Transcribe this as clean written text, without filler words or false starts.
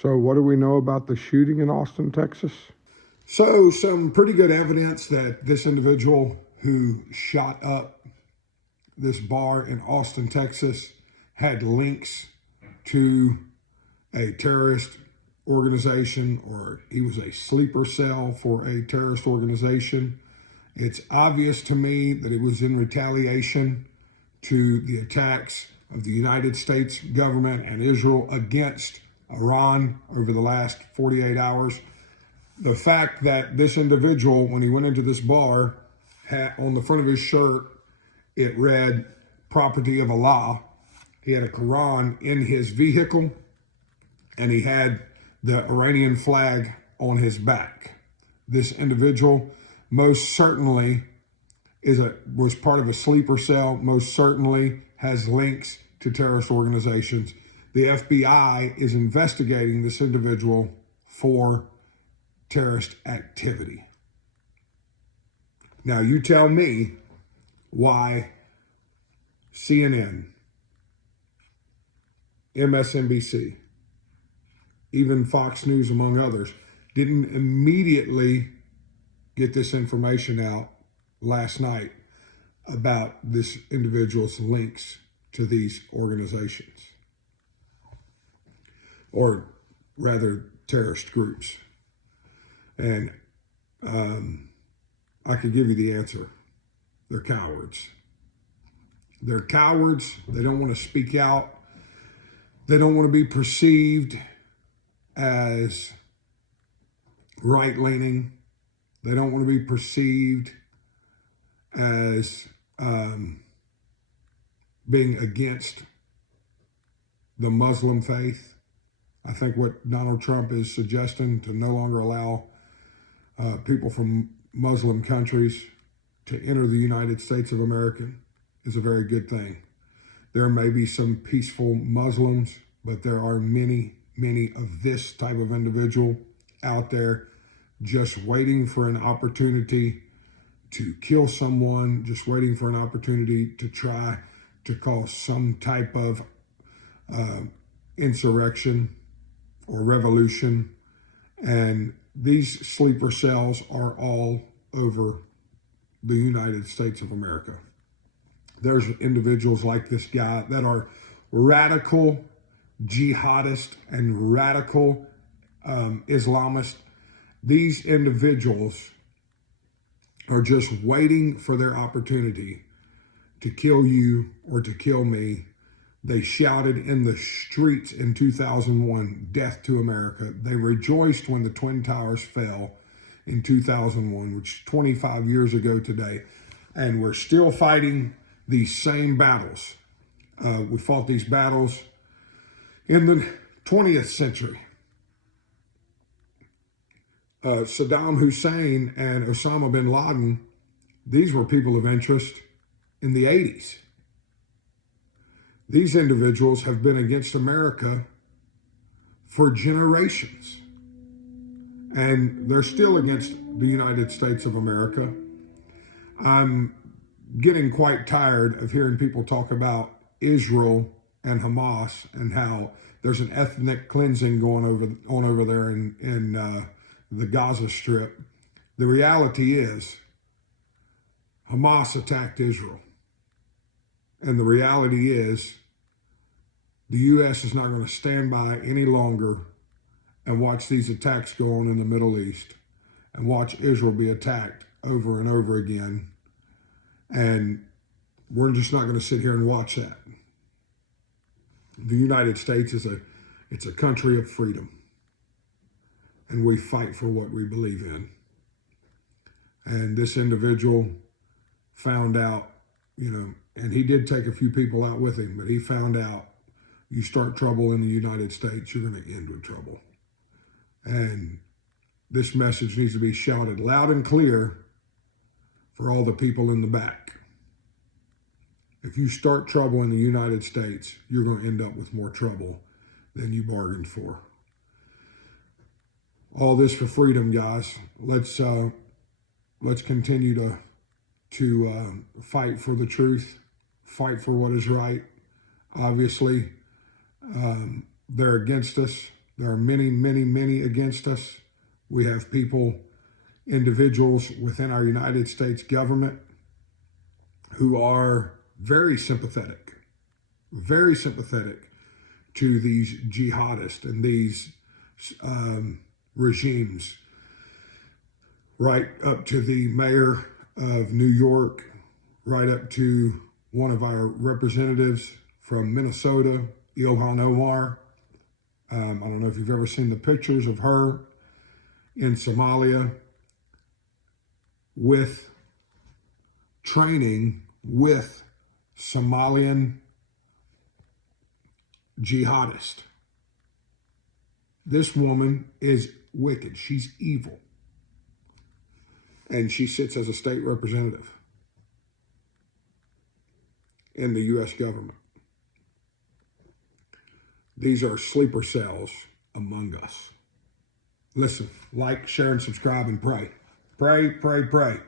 So what do we know about the shooting in Austin, Texas? So, some pretty good evidence that this individual who shot up this bar in Austin, Texas, had links to a terrorist organization, or he was a sleeper cell for a terrorist organization. It's obvious to me that it was in retaliation to the attacks of the United States government and Israel against Iran over the last 48 hours. The fact that this individual, when he went into this bar, had on the front of his shirt, it read property of Allah. He had a Quran in his vehicle, and he had the Iranian flag on his back. This individual most certainly was part of a sleeper cell, most certainly has links to terrorist organizations. The FBI is investigating this individual for terrorist activity. Now, you tell me why CNN, MSNBC, even Fox News, among others, didn't immediately get this information out last night about this individual's links to these organizations, or rather terrorist groups. And I could give you the answer. They're cowards. They're cowards. They don't want to speak out. They don't want to be perceived as right-leaning. They don't want to be perceived as being against the Muslim faith. I think what Donald Trump is suggesting, to no longer allow people from Muslim countries to enter the United States of America, is a very good thing. There may be some peaceful Muslims, but there are many, many of this type of individual out there just waiting for an opportunity to kill someone, just waiting for an opportunity to try to cause some type of insurrection or revolution. And these sleeper cells are all over the United States of America. There's individuals like this guy that are radical jihadist and radical Islamist. These individuals are just waiting for their opportunity to kill you or to kill me. They shouted in the streets in 2001, "Death to America." They rejoiced when the Twin Towers fell in 2001, which is 25 years ago today. And we're still fighting these same battles. We fought these battles in the 20th century. Saddam Hussein and Osama bin Laden, these were people of interest in the 80s. These individuals have been against America for generations. And they're still against the United States of America. I'm getting quite tired of hearing people talk about Israel and Hamas and how there's an ethnic cleansing going on over there in the Gaza Strip. The reality is Hamas attacked Israel. And the reality is the U.S. is not going to stand by any longer and watch these attacks go on in the Middle East and watch Israel be attacked over and over again. And we're just not going to sit here and watch that. The United States is a country of freedom. And we fight for what we believe in. And this individual found out, and he did take a few people out with him, but he found out you start trouble in the United States, you're going to end with trouble. And this message needs to be shouted loud and clear for all the people in the back. If you start trouble in the United States, you're going to end up with more trouble than you bargained for. All this for freedom, guys. Let's continue to fight for the truth, fight for what is right. Obviously, they're against us. There are many, many, many against us. We have people, individuals within our United States government who are very sympathetic to these jihadists and these regimes, right up to the mayor of New York, right up to one of our representatives from Minnesota, Ilhan Omar. I don't know if you've ever seen the pictures of her in Somalia with training with Somalian jihadists. This woman is wicked. She's evil. And she sits as a state representative in the U.S. government. These are sleeper cells among us. Listen, like, share, and subscribe, and pray. Pray, pray, pray.